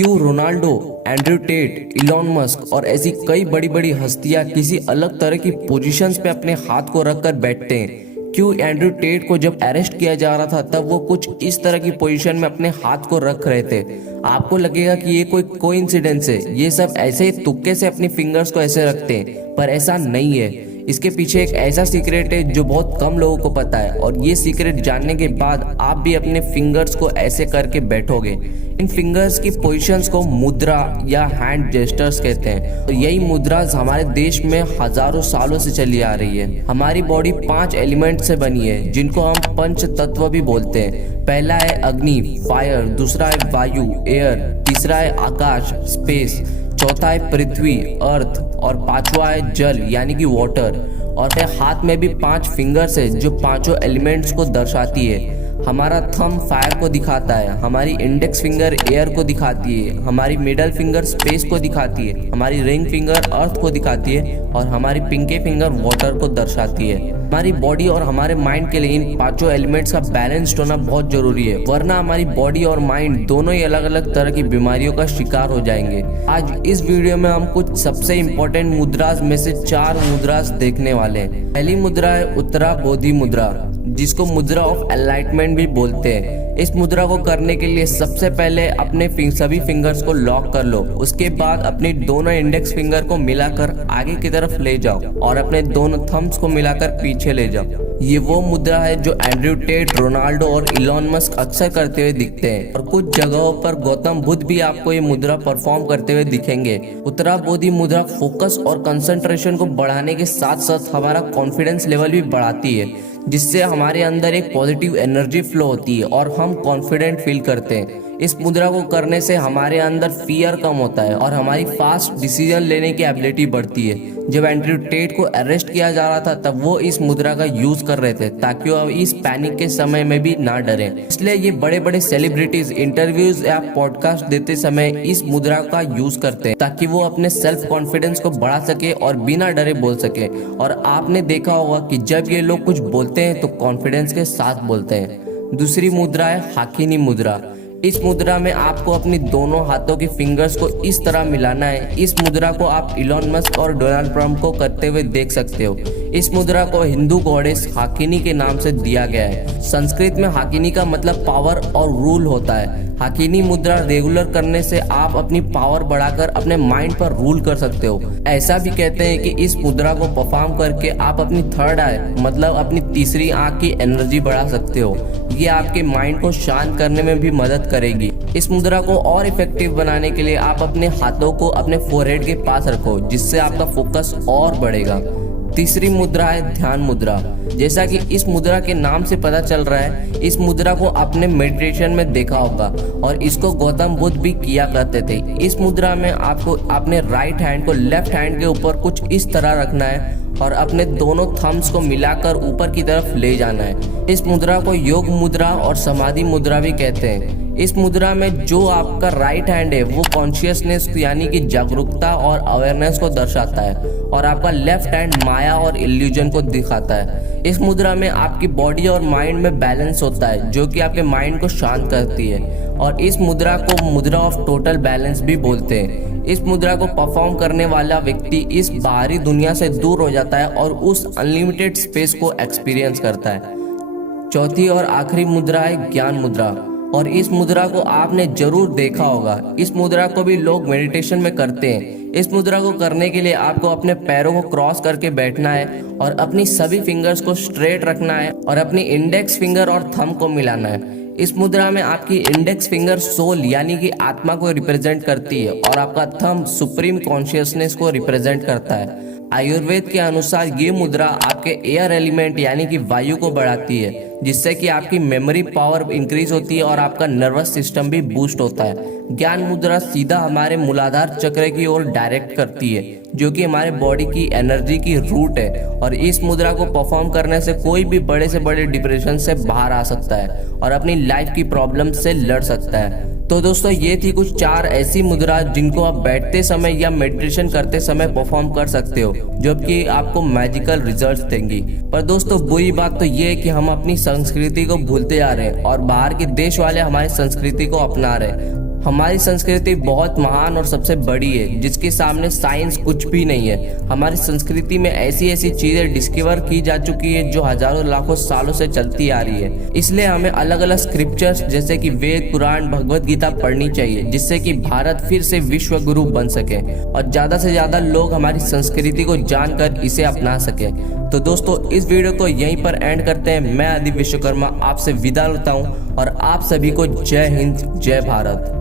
क्यों Ronaldo, Andrew Tate, Elon Musk और ऐसी कई बड़ी बड़ी हस्तियां किसी अलग तरह की पोजीशंस पे अपने हाथ को रखकर बैठते हैं? क्यों एंड्रयू टेट को जब अरेस्ट किया जा रहा था तब वो कुछ इस तरह की पोजीशन में अपने हाथ को रख रहे थे? आपको लगेगा कि ये कोई कोइंसिडेंस है, ये सब ऐसे ही तुक्के से अपनी फिंगर्स को ऐसे रखते हैं, पर ऐसा नहीं है। इसके पीछे एक ऐसा सीक्रेट है जो बहुत कम लोगों को पता है, और ये सीक्रेट जानने के बाद आप भी अपने फिंगर्स को ऐसे करके बैठोगे। इन फिंगर्स की पोजीशंस को मुद्रा या हैंड जेस्टर्स कहते हैं। तो यही मुद्रास हमारे देश में हजारों सालों से चली आ रही है। हमारी बॉडी 5 एलिमेंट से बनी है, जिनको हम पंच तत्व भी बोलते हैं। पहला है अग्नि, फायर, दूसरा है वायु, एयर, तीसरा है आकाश, स्पेस, चौथा है पृथ्वी, अर्थ, और पांचवा है जल यानी कि वाटर। और फिर हाथ में भी 5 फिंगर्स है जो पांचों एलिमेंट्स को दर्शाती है। हमारा थंब फायर को दिखाता है, हमारी इंडेक्स फिंगर एयर को दिखाती है, हमारी मिडल फिंगर स्पेस को दिखाती है, हमारी रिंग फिंगर अर्थ को दिखाती है, और हमारी पिंके फिंगर वाटर को दर्शाती है। हमारी बॉडी और हमारे माइंड के लिए इन पांचों एलिमेंट्स का बैलेंस्ड होना बहुत जरूरी है, वरना हमारी बॉडी और माइंड दोनों ही अलग अलग तरह की बीमारियों का शिकार हो जाएंगे। आज इस वीडियो में हम कुछ सबसे इम्पोर्टेंट मुद्रास में से 4 मुद्रास देखने वाले हैं। पहली मुद्रा है उत्तरा बोधि मुद्रा, जिसको मुद्रा ऑफ एनलाइटमेंट भी बोलते हैं। इस मुद्रा को करने के लिए सबसे पहले अपने सभी फिंगर्स को लॉक कर लो। उसके बाद अपनी दोनों इंडेक्स फिंगर को मिलाकर आगे की तरफ ले जाओ और अपने दोनों थंब्स को मिलाकर पीछे ले जाओ। ये वो मुद्रा है जो एंड्रयू टेट, रोनाल्डो और इलॉन मस्क अक्सर करते हुए दिखते हैं, और कुछ जगहों पर गौतम बुद्ध भी आपको ये मुद्रा परफॉर्म करते हुए दिखेंगे। उत्तरा बोधि मुद्रा फोकस और कंसंट्रेशन को बढ़ाने के साथ साथ हमारा कॉन्फिडेंस लेवल भी बढ़ाती है, जिससे हमारे अंदर एक पॉजिटिव एनर्जी फ्लो होती है और हम कॉन्फिडेंट फील करते हैं। इस मुद्रा को करने से हमारे अंदर फियर कम होता है और हमारी फास्ट डिसीजन लेने की एबिलिटी बढ़ती है। जब एंड्रयू टेट को अरेस्ट किया जा रहा था तब वो इस मुद्रा का यूज कर रहे थे ताकि वो इस पैनिक के समय में भी ना डरे। इसलिए ये बड़े बड़े सेलिब्रिटीज इंटरव्यूज या पॉडकास्ट देते समय इस मुद्रा का यूज करते हैं ताकि वो अपने सेल्फ कॉन्फिडेंस को बढ़ा सके और बिना डरे बोल सके। और आपने देखा होगा कि जब ये लोग कुछ बोलते हैं तो कॉन्फिडेंस के साथ बोलते हैं। दूसरी मुद्रा है हाकिनी मुद्रा। इस मुद्रा में आपको अपनी दोनों हाथों की फिंगर्स को इस तरह मिलाना है। इस मुद्रा को आप इलॉन मस्क और डोनाल्ड ट्रंप को करते हुए देख सकते हो। इस मुद्रा को हिंदू गॉडेस हाकिनी के नाम से दिया गया है। संस्कृत में हाकिनी का मतलब पावर और रूल होता है। हाकिनी मुद्रा रेगुलर करने से आप अपनी पावर बढ़ाकर अपने माइंड पर रूल कर सकते हो। ऐसा भी कहते हैं कि इस मुद्रा को परफॉर्म करके आप अपनी थर्ड आई मतलब अपनी तीसरी आंख की एनर्जी बढ़ा सकते हो। ये आपके माइंड को शांत करने में भी मदद करेगी। इस मुद्रा को और इफेक्टिव बनाने के लिए आप अपने हाथों को अपने फोरहेड के पास रखो, जिससे आपका फोकस और बढ़ेगा। तीसरी मुद्रा है ध्यान मुद्रा। जैसा कि इस मुद्रा के नाम से पता चल रहा है, इस मुद्रा को आपने मेडिटेशन में देखा होगा और इसको गौतम बुद्ध भी किया करते थे। इस मुद्रा में आपको अपने राइट हैंड को लेफ्ट हैंड के ऊपर कुछ इस तरह रखना है और अपने दोनों थम्स को मिलाकर ऊपर की तरफ ले जाना है। इस मुद्रा को योग मुद्रा और समाधि मुद्रा भी कहते हैं। इस मुद्रा में जो आपका राइट हैंड है वो कॉन्शियसनेस यानी कि जागरूकता और अवेयरनेस को दर्शाता है, और आपका लेफ्ट हैंड माया और इल्यूजन को दिखाता है। इस मुद्रा में आपकी बॉडी और माइंड में बैलेंस होता है, जो कि आपके माइंड को शांत करती है, और इस मुद्रा को मुद्रा ऑफ टोटल बैलेंस भी बोलते हैं। इस मुद्रा को परफॉर्म करने वाला व्यक्ति इस बाहरी दुनिया से दूर हो जाता है और उस अनलिमिटेड स्पेस को एक्सपीरियंस करता है। चौथी और आखिरी मुद्रा है ज्ञान मुद्रा, और इस मुद्रा को आपने जरूर देखा होगा। इस मुद्रा को भी लोग मेडिटेशन में करते हैं। इस मुद्रा को करने के लिए आपको अपने पैरों को क्रॉस करके बैठना है और अपनी सभी फिंगर्स को स्ट्रेट रखना है और अपनी इंडेक्स फिंगर और थंब को मिलाना है। इस मुद्रा में आपकी इंडेक्स फिंगर सोल यानी कि आत्मा को रिप्रेजेंट करती है और आपका थंब सुप्रीम कॉन्शियसनेस को रिप्रेजेंट करता है। आयुर्वेद के अनुसार ये मुद्रा आपके एयर एलिमेंट यानी कि वायु को बढ़ाती है, जिससे कि आपकी मेमोरी पावर इंक्रीज होती है और आपका नर्वस सिस्टम भी बूस्ट होता है। ज्ञान मुद्रा सीधा हमारे मूलाधार चक्र की ओर डायरेक्ट करती है, जो कि हमारे बॉडी की एनर्जी की रूट है, और इस मुद्रा को परफॉर्म करने से कोई भी बड़े से बड़े डिप्रेशन से बाहर आ सकता है और अपनी लाइफ की प्रॉब्लम से लड़ सकता है। तो दोस्तों, ये थी कुछ 4 ऐसी मुद्रा जिनको आप बैठते समय या मेडिटेशन करते समय परफॉर्म कर सकते हो, जो कि आपको मैजिकल रिजल्ट्स देंगी। पर दोस्तों, बुरी बात तो ये है कि हम अपनी संस्कृति को भूलते जा रहे हैं और बाहर के देश वाले हमारी संस्कृति को अपना रहे हैं। हमारी संस्कृति बहुत महान और सबसे बड़ी है, जिसके सामने साइंस कुछ भी नहीं है। हमारी संस्कृति में ऐसी ऐसी चीजें डिस्कवर की जा चुकी है जो हजारों लाखों सालों से चलती आ रही है। इसलिए हमें अलग अलग स्क्रिप्चर्स जैसे कि वेद, पुराण, भगवत गीता पढ़नी चाहिए, जिससे कि भारत फिर से विश्व गुरु बन सके और ज्यादा से ज्यादा लोग हमारी संस्कृति को जानकर इसे अपना सके। तो दोस्तों, इस वीडियो को यहीं पर एंड करते हैं। मैं आदित्य विश्वकर्मा आपसे विदा लेता हूँ और आप सभी को जय हिंद, जय भारत।